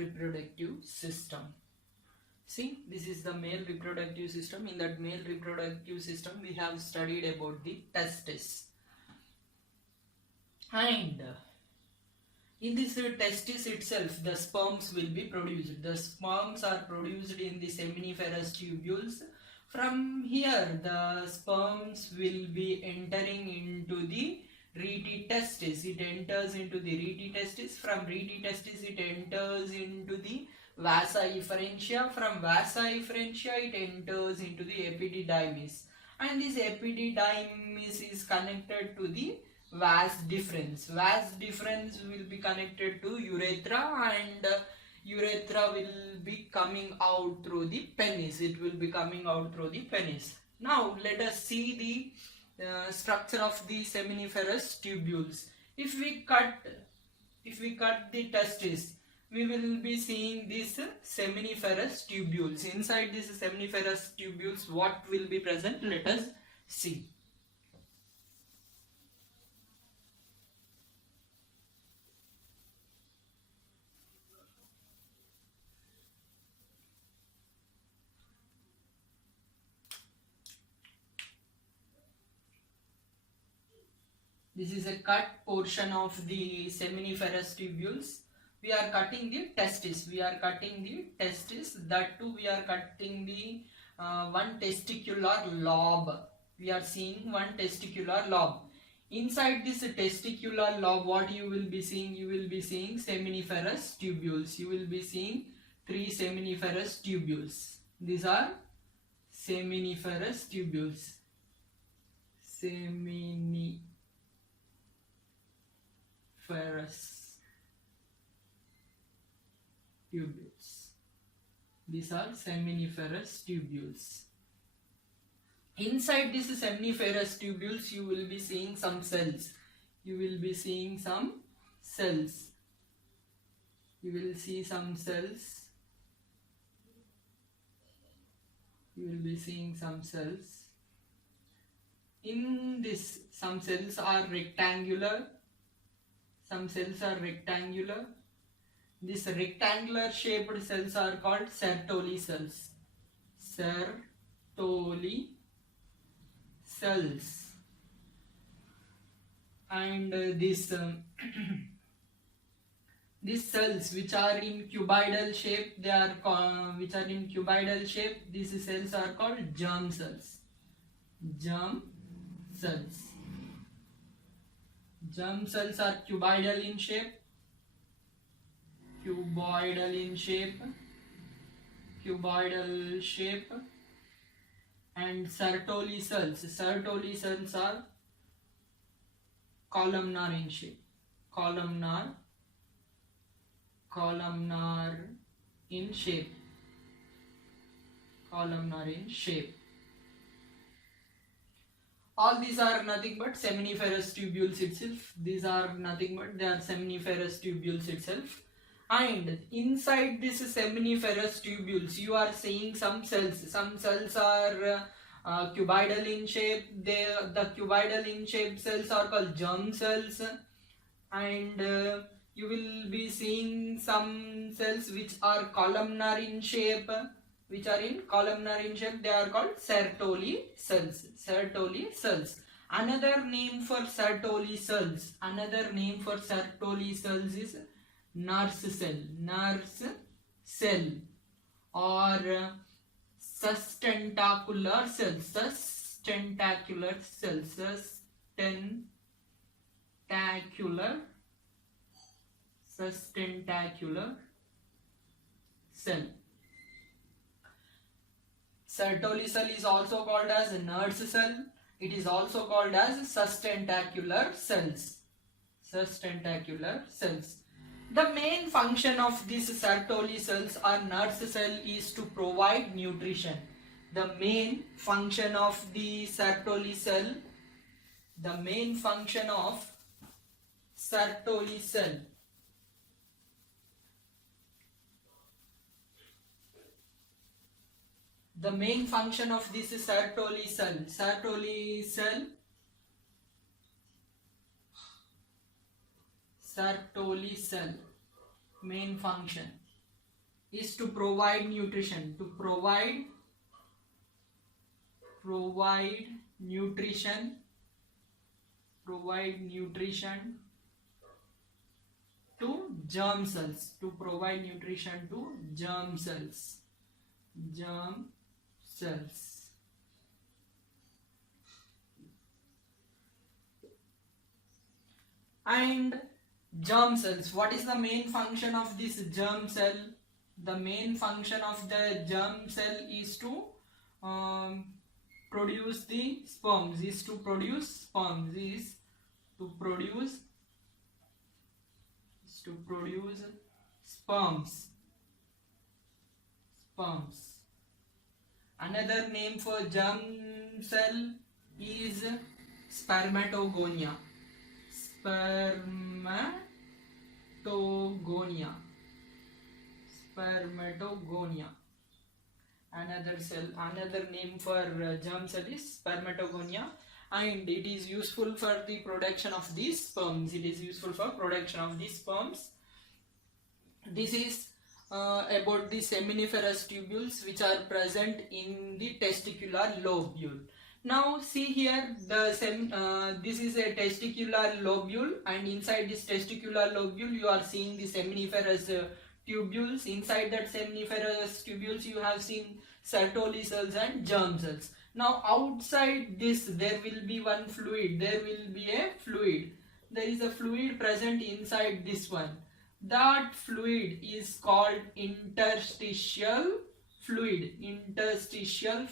reproductive system. See, this is the male reproductive system. In that male reproductive system, we have studied about the testis. And in this testis itself, the sperms will be produced. The sperms are produced in the seminiferous tubules. From here, the sperms will be entering into the rete testis. It enters into the rete testis. From rete testis, it enters into the vasa efferentia. From vasa efferentia, it enters into the epididymis. And this epididymis is connected to the vas deferens. Vas deferens will be connected to urethra, and urethra will be coming out through the penis. It will be coming out through the penis. Now let us see the structure of the seminiferous tubules. If we cut the testis, we will be seeing these seminiferous tubules. Inside these seminiferous tubules, what will be present? Let us see. This is a cut portion of the seminiferous tubules. We are cutting the testis. That too, we are cutting the one testicular lobe. We are seeing one testicular lobe. Inside this testicular lobe, what you will be seeing? You will be seeing seminiferous tubules. You will be seeing 3 seminiferous tubules. These are seminiferous tubules. Seminiferous tubules. These are seminiferous tubules. Inside these seminiferous tubules, you will be seeing some cells. You will be seeing some cells. You will see some cells. You will be seeing some cells. In this, some cells are rectangular. Some cells are rectangular. These rectangular shaped cells are called Sertoli cells. Sertoli cells. And these cells which are in cuboidal shape, these cells are called germ cells. Germ cells. Germ cells are cuboidal in shape. And Sertoli cells are columnar in shape. Columnar in shape. All these are nothing but seminiferous tubules itself. These are nothing but they are seminiferous tubules itself. And inside this seminiferous tubules, you are seeing some cells. Some cells are cuboidal in shape. The cuboidal in shape cells are called germ cells. And you will be seeing some cells which are columnar in shape. They are called Sertoli cells. Another name for Sertoli cells is nurse cell or sustentacular cell. Sertoli cell is also called as nurse cell. It is also called as sustentacular cells. The main function of these Sertoli cells or nurse cell is to provide nutrition. The main function of the Sertoli cell, the main function of this Sertoli cell, main function. is to provide nutrition, provide nutrition to germ cells, to provide nutrition to germ cells. And germ cells, what is the main function of this germ cell? The main function of the germ cell is to produce the sperms, is to produce sperms. Another name for germ cell is spermatogonia. Another name for germ cell is spermatogonia, and it is useful for the production of these sperms. This is about the seminiferous tubules which are present in the testicular lobule. Now see here, this is a testicular lobule, and inside this testicular lobule you are seeing the seminiferous tubules. Inside that seminiferous tubules you have seen Sertoli cells and germ cells. Now outside this there will be one fluid, there is a fluid present inside this one. That fluid is called interstitial fluid. Interstitial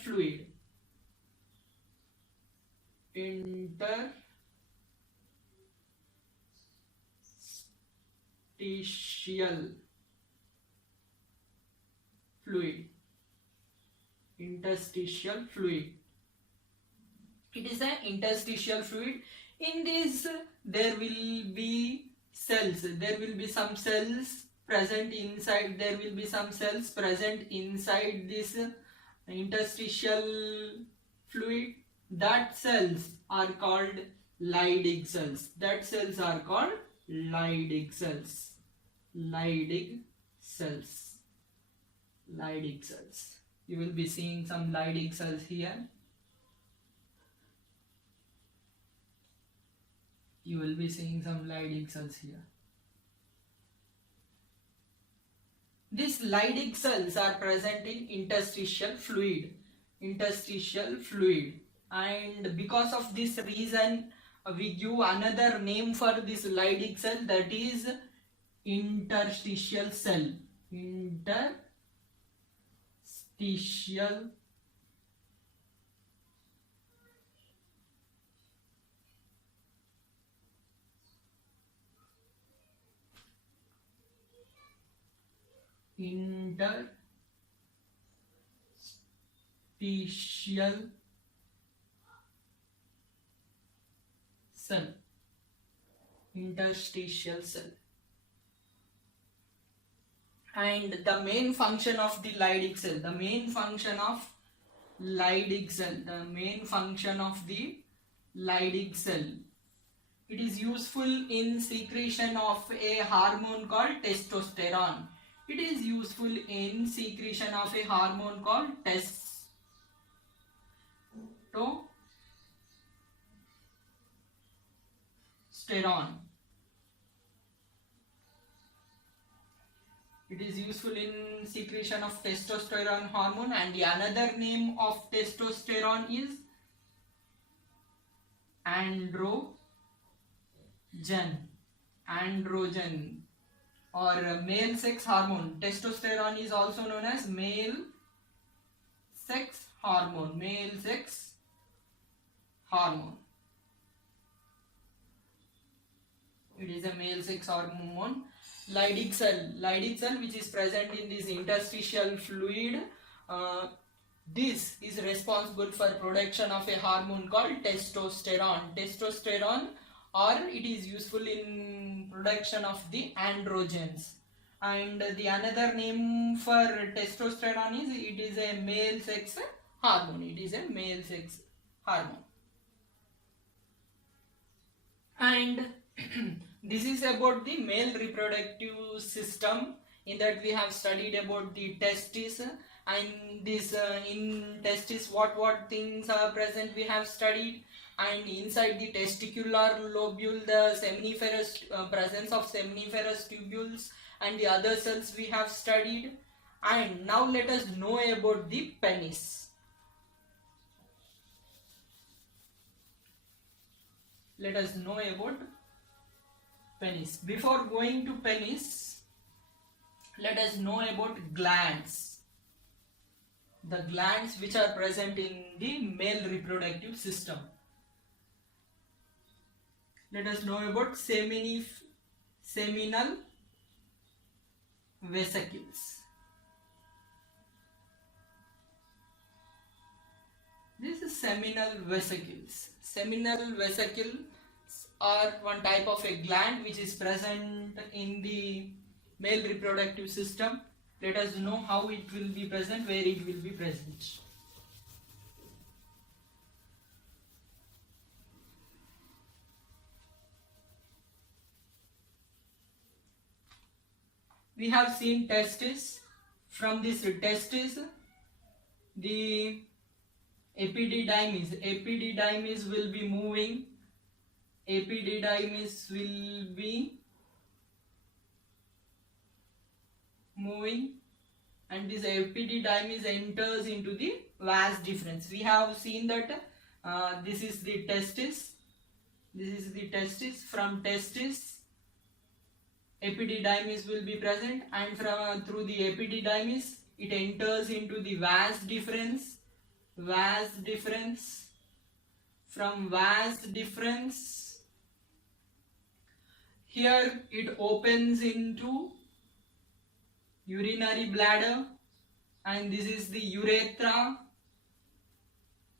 fluid. It is an interstitial fluid. In this there will be cells. There will be some cells present inside. This interstitial fluid. That cells are called Leydig cells. You will be seeing some Leydig cells here. These Leydig cells are present in interstitial fluid. And because of this reason we give another name for this Leydig cell, that is interstitial cell. Interstitial cell. And the main function of the Leydig cell, it is useful in secretion of a hormone called testosterone. It is useful in secretion of testosterone hormone, and the another name of testosterone is androgen or male sex hormone. Testosterone is also known as male sex hormone. It is a male sex hormone. Leydig cell, which is present in this interstitial fluid, this is responsible for production of a hormone called testosterone, or it is useful in production of the androgens. And the another name for testosterone is it is a male sex hormone. And this is about the male reproductive system. In that we have studied about the testes, and this in testis what things are present we have studied, and inside the testicular lobule the seminiferous presence of seminiferous tubules and the other cells we have studied. And now let us know about the penis. Let us know about penis. Before going to penis, let us know about glands. The glands which are present in the male reproductive system. Let us know about seminal vesicles. This is seminal vesicles. Seminal vesicles are one type of a gland which is present in the male reproductive system. Let us know how it will be present, where it will be present. We have seen testes. From this testes, the epididymis will be moving. Epididymis will be moving, and this epididymis enters into the vas deferens. We have seen that this is the testis. This is the testis. From testis, epididymis will be present, and from through the epididymis it enters into the vas deferens. Vas deferens. From vas deferens, here it opens into urinary bladder, and this is the urethra.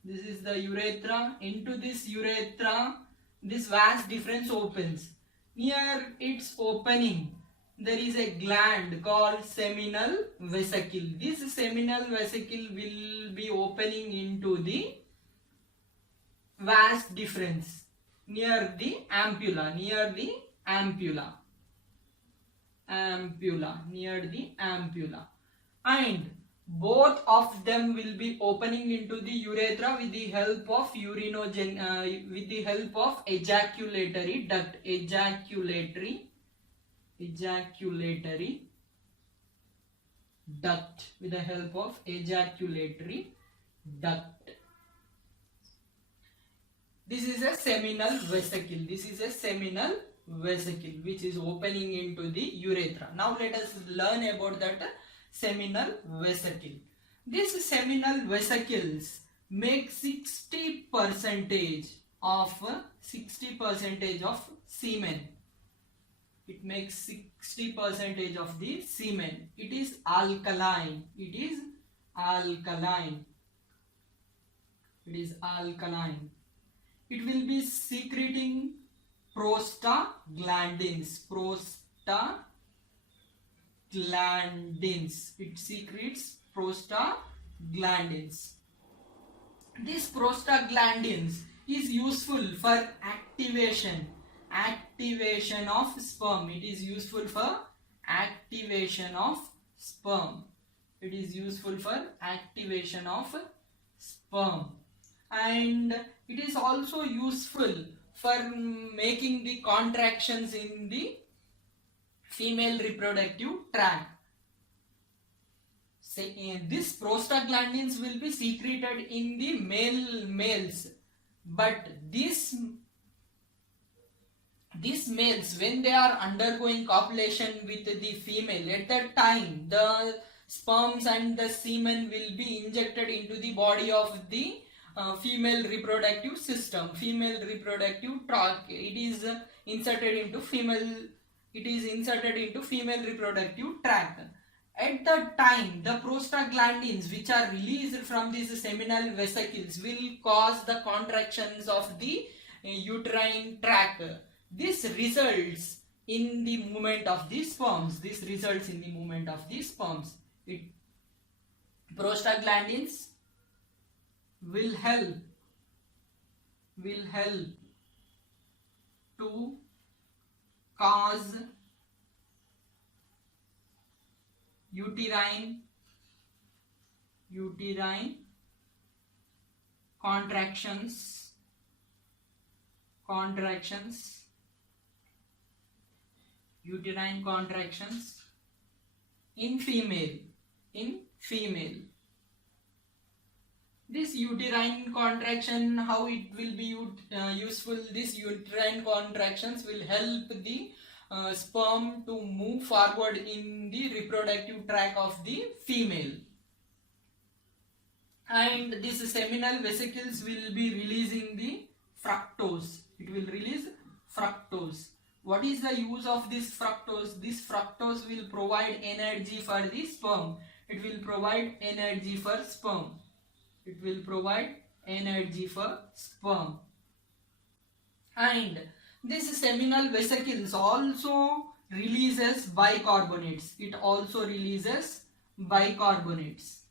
This is the urethra. Into this urethra, this vas deferens opens. Near its opening, there is a gland called seminal vesicle. This seminal vesicle will be opening into the vas deferens near the ampulla. Near the ampulla. Near the ampulla, and both of them will be opening into the urethra with the help of with the help of ejaculatory duct. Ejaculatory duct. With the help of ejaculatory duct. This is a seminal vesicle. This is a seminal vesicle which is opening into the urethra. Now let us learn about that seminal vesicle. These seminal vesicles make 60% of semen. It makes 60% of the semen. It is alkaline. It is alkaline. It is alkaline. It will be secreting prostaglandins. It secretes prostaglandins. This prostaglandins is useful for activation of sperm. It is useful for activation of sperm. It is useful for activation of sperm, and it is also useful for making the contractions in the female reproductive tract. This prostaglandins will be secreted in the males, but these males, when they are undergoing copulation with the female, at that time the sperms and the semen will be injected into the body of the female reproductive system, female reproductive tract. It is inserted into female reproductive tract. At that time, the prostaglandins which are released from these seminal vesicles will cause the contractions of the uterine tract. This results in the movement of the sperms. Prostaglandins will help to cause uterine contractions uterine contractions in female. This uterine contraction, how it will be useful? This uterine contractions will help the sperm to move forward in the reproductive tract of the female. And these seminal vesicles will be releasing the fructose. It will release fructose. What is the use of this fructose? This fructose will provide energy for the sperm. It will provide energy for sperm. And this seminal vesicles also releases bicarbonates. It also releases bicarbonates,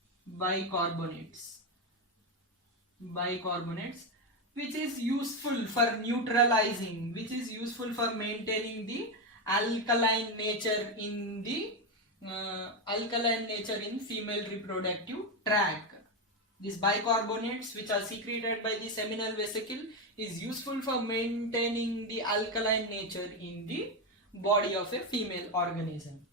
which is useful for neutralizing, for maintaining the alkaline nature in female reproductive tract. These bicarbonates, which are secreted by the seminal vesicle, is useful for maintaining the alkaline nature in the body of a female organism.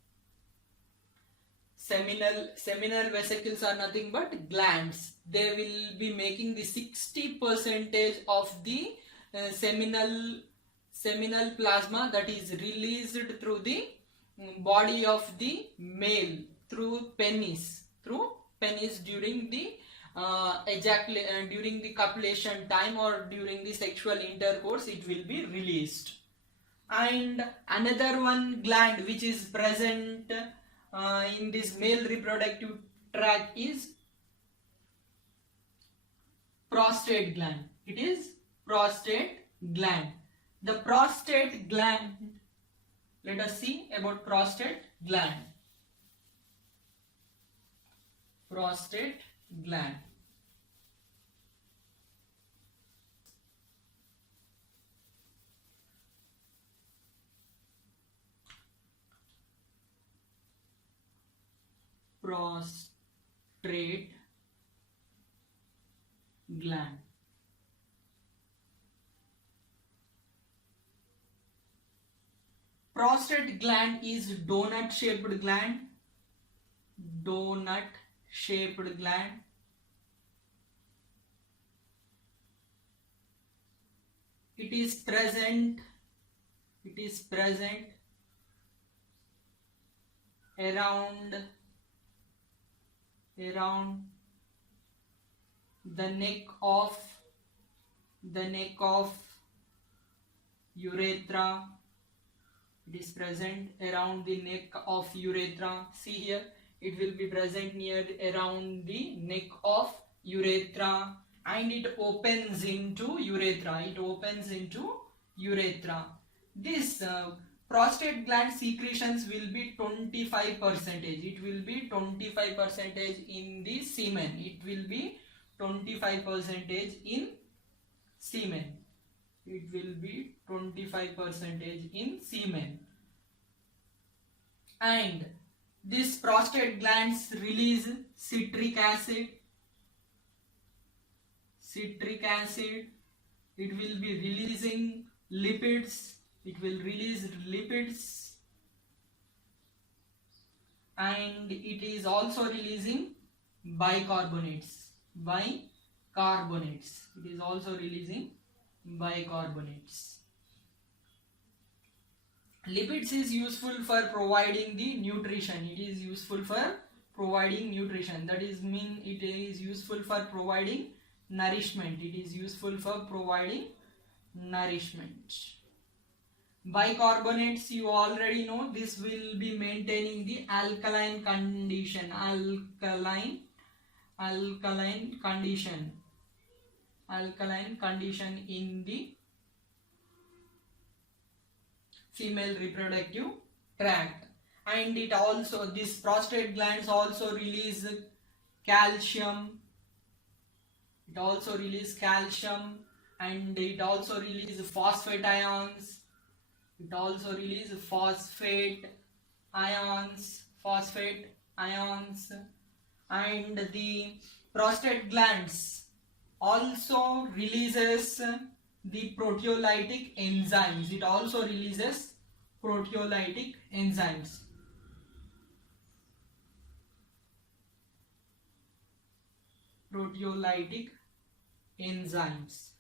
Seminal vesicles are nothing but glands. They will be making the 60% of the seminal plasma that is released through the body of the male through penis during the during the copulation time or during the sexual intercourse. It will be released. And another one gland which is present in this male reproductive tract is prostate gland. It is prostate gland. The prostate gland, let us see about prostate gland. Prostate gland. Prostate gland. Prostate gland is donut shaped gland. It is present around the neck of urethra. It is present around the neck of urethra. See here, it will be present around the neck of urethra, and it opens into urethra. This prostate gland secretions will be 25%. It will be 25% in the semen. It will be 25% in semen. And this prostate glands release citric acid. It will be releasing lipids. And it is also releasing bicarbonates. Lipids is useful for providing the nutrition. That is mean it is useful for providing nourishment. Bicarbonates, you already know, this will be maintaining the alkaline condition. Alkaline condition in the female reproductive tract. And it also, these prostate glands also release calcium. And it also releases phosphate ions. Phosphate. ions. And the prostate glands also releases the proteolytic enzymes. It also releases proteolytic enzymes. Proteolytic enzymes.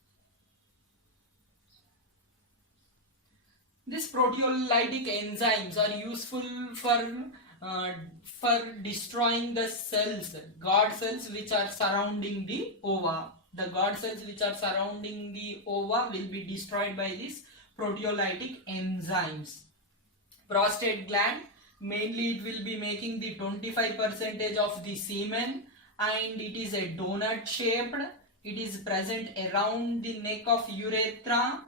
These proteolytic enzymes are useful for destroying the cells, guard cells which are surrounding the ova. The guard cells which are surrounding the ova will be destroyed by these proteolytic enzymes. Prostate gland, mainly it will be making the 25% of the semen, and it is a donut shaped. It is present around the neck of urethra,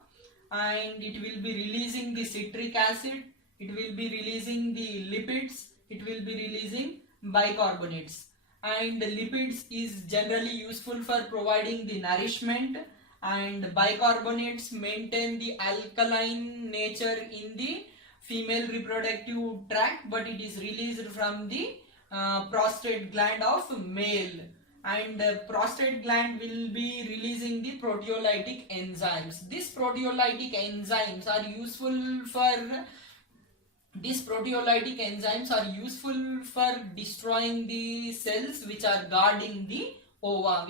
and it will be releasing the citric acid, it will be releasing the lipids, it will be releasing bicarbonates. And lipids is generally useful for providing the nourishment, and bicarbonates maintain the alkaline nature in the female reproductive tract, but it is released from the prostate gland of male. And prostate gland will be releasing the proteolytic enzymes. These proteolytic enzymes are useful for destroying the cells which are guarding the ova,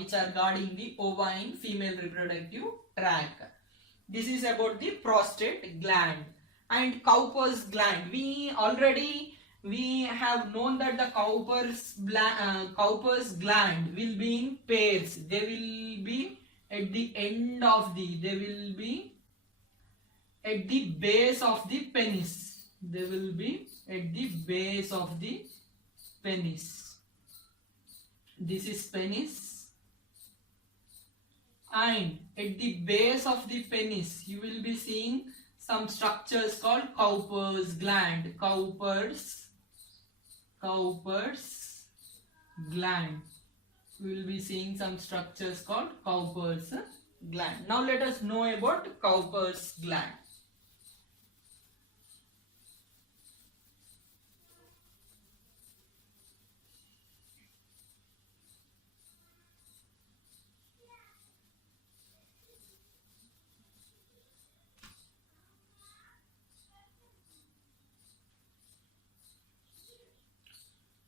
in female reproductive tract. This is about the prostate gland. And Cowper's gland, we have known that the Cowper's gland will be in pairs. They will be at the end of the, they will be at the base of the penis. They will be at the base of the penis. This is penis. And at the base of the penis, you will be seeing some structures called Cowper's gland. Cowper's gland. We will be seeing some structures called Cowper's gland. Now let us know about Cowper's gland.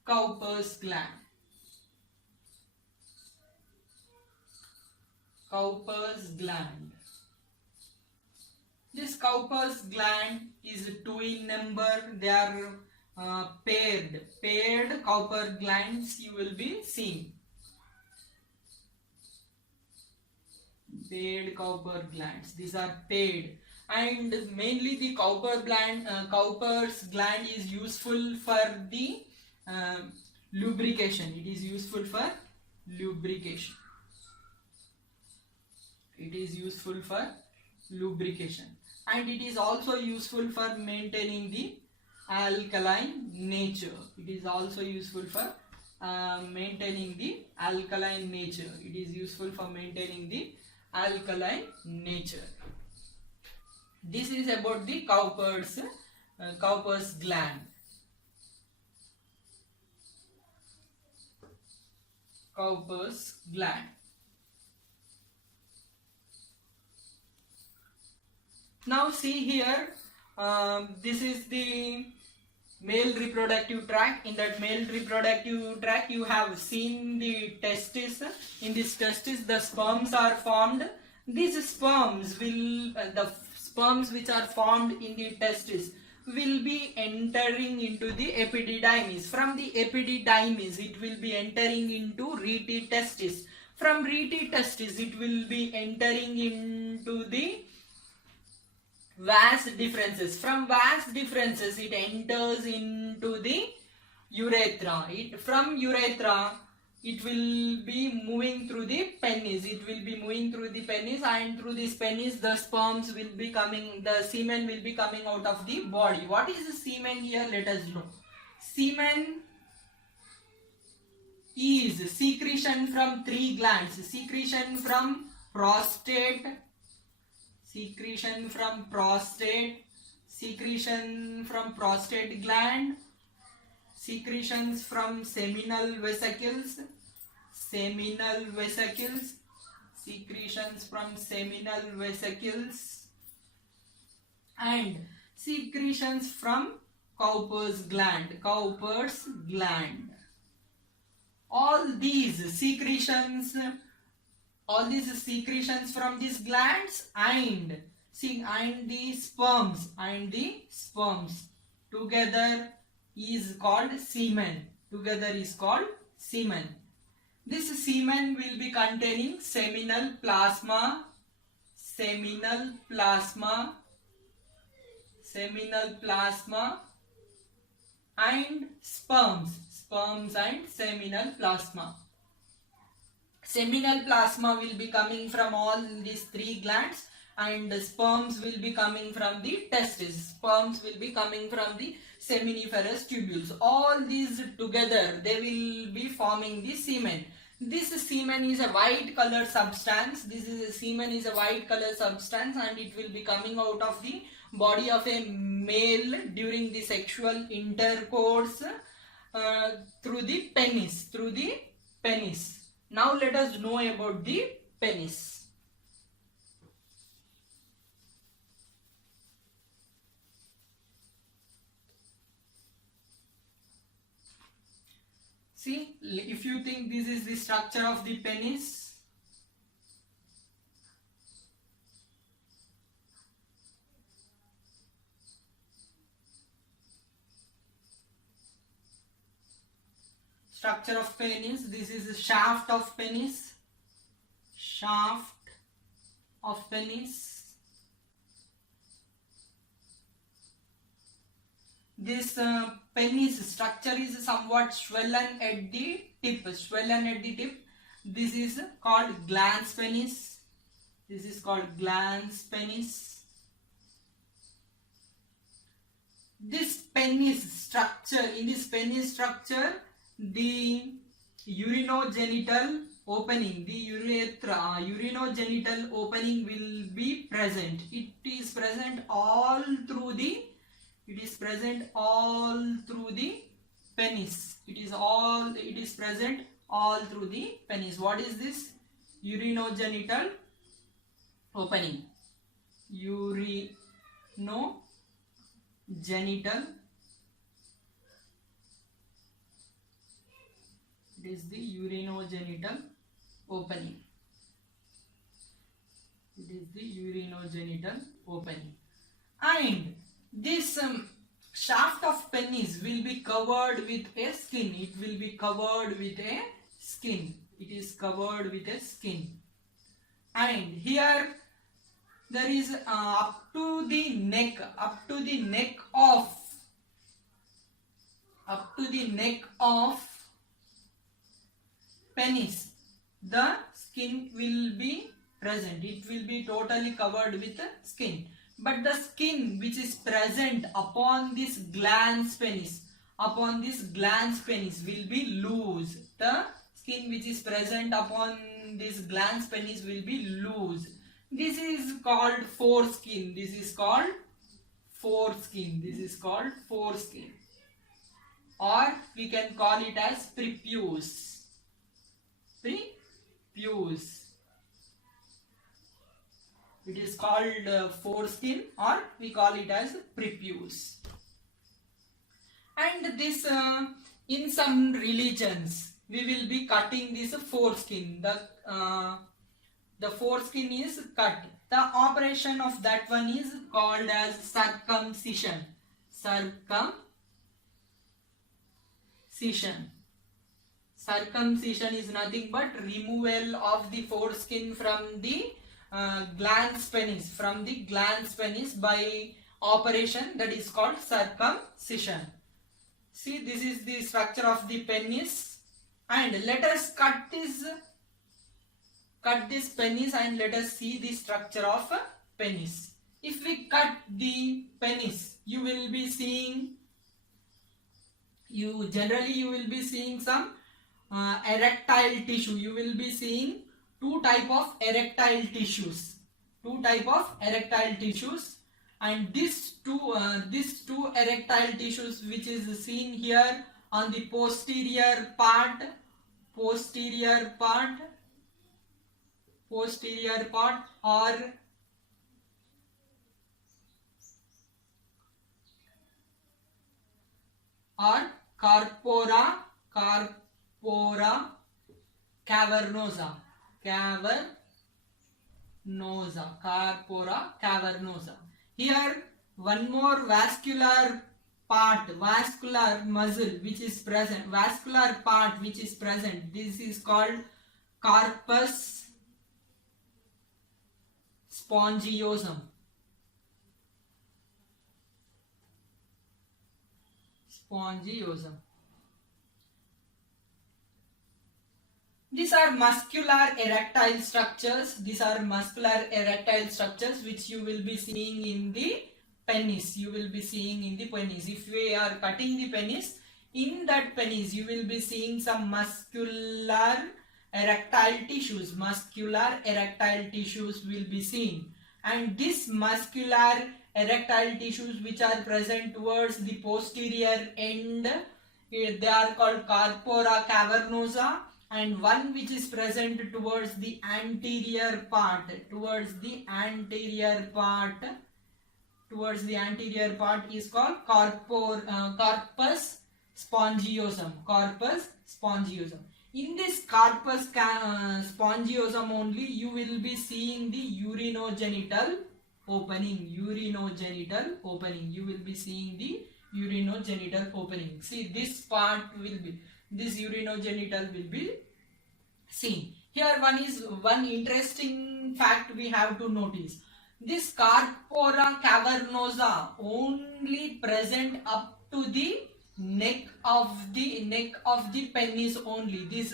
Cowper's gland. Cowper's gland. This Cowper's gland is 2 in number. They are paired Cowper glands you will be seeing. Paired Cowper glands. These are paired. And mainly the Cowper's gland is useful for the lubrication. It is useful for lubrication. It is useful for lubrication. And it is also useful for maintaining the alkaline nature. It is also useful for maintaining the alkaline nature. It is useful for maintaining the alkaline nature. This is about the Cowper's gland. Cowper's gland. Now see here, this is the male reproductive tract. In that male reproductive tract you have seen the testis. In this testis the sperms are formed. These sperms will, the sperms which are formed in the testis will be entering into the epididymis. From the epididymis it will be entering into rete testis. From rete testis it will be entering into the vas deferens. From vas deferens it enters into the urethra. From urethra it will be moving through the penis. It will be moving through the penis, and through this penis the sperms will be coming, the semen will be coming out of the body. What is the semen here? Let us know. Semen is secretion from 3 glands. Secretion from prostate, secretion from prostate gland, secretions from seminal vesicles, seminal vesicles, secretions from seminal vesicles, and secretions from Cowper's gland, Cowper's gland. All these secretions from these glands and the sperms together is called semen. This semen will be containing seminal plasma, and sperms and seminal plasma. Seminal plasma will be coming from all these three glands, and the sperms will be coming from the testes. Sperms will be coming from the seminiferous tubules. All these together, they will be forming the semen. This semen is a white color substance. And it will be coming out of the body of a male during the sexual intercourse through the penis. Now let us know about the penis. See, if you think this is the structure of the penis, this is the shaft of penis, This penis structure is somewhat swollen at the tip. This is called glans penis. This penis structure, in this penis structure, the urinogenital opening, urinogenital opening will be present. It is present all through the penis. It is present all through the penis. What is this? Urinogenital opening. It is the urinogenital opening. And this shaft of penis will be covered with a skin. It is covered with a skin. And here there is up to the neck of penis, the skin will be present. It will be totally covered with skin. But the skin which is present upon this glans penis will be loose. The skin which is present upon this glans penis will be loose. This is called foreskin. Or we can call it as prepuce. It is called foreskin, or we call it as prepuce. And this, in some religions, we will be cutting this foreskin. The foreskin is cut. The operation of that one is called as circumcision. Circumcision is nothing but removal of the foreskin from the glans penis, by operation that is called circumcision. See, this is the structure of the penis, and let us cut this penis and let us see the structure of penis. If we cut the penis, you will be seeing some erectile tissue. You will be seeing two type of erectile tissues, and these two erectile tissues which is seen here On the posterior part, posterior part or corpora cavernosa, corpora cavernosa. Here one more vascular muscle which is present, vascular part which is present. This is called corpus spongiosum. These are muscular erectile structures. Which you will be seeing in the penis. If we are cutting the penis, in that penis you will be seeing some muscular erectile tissues. Will be seen, and this muscular erectile tissues which are present towards the posterior end, they are called corpora cavernosa, and one which is present towards the anterior part is called corpus spongiosum. In this corpus spongiosum only you will be seeing the urinogenital opening. You will be seeing the urinogenital opening. See, this urinogenital will be seen. Here one interesting fact we have to notice. This corpora cavernosa only present up to the neck of the penis only. This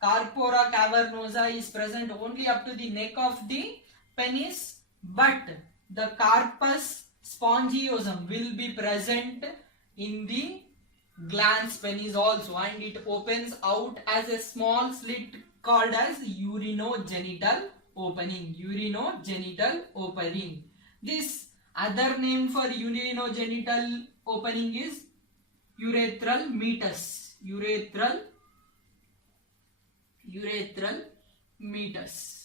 corpora cavernosa is present only up to the neck of the penis, but the corpus spongiosum will be present in the glans penis also, and it opens out as a small slit called as urinogenital opening. This other name for urinogenital opening is urethral meatus. Urethral meatus.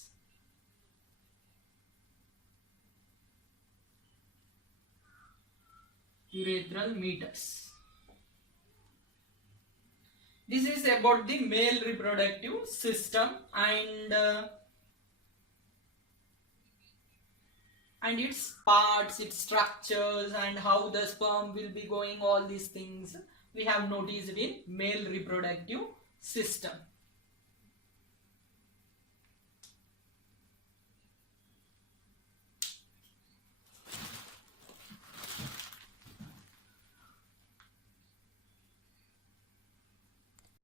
This is about the male reproductive system and its parts, its structures, and how the sperm will be going. All these things we have noticed in male reproductive system.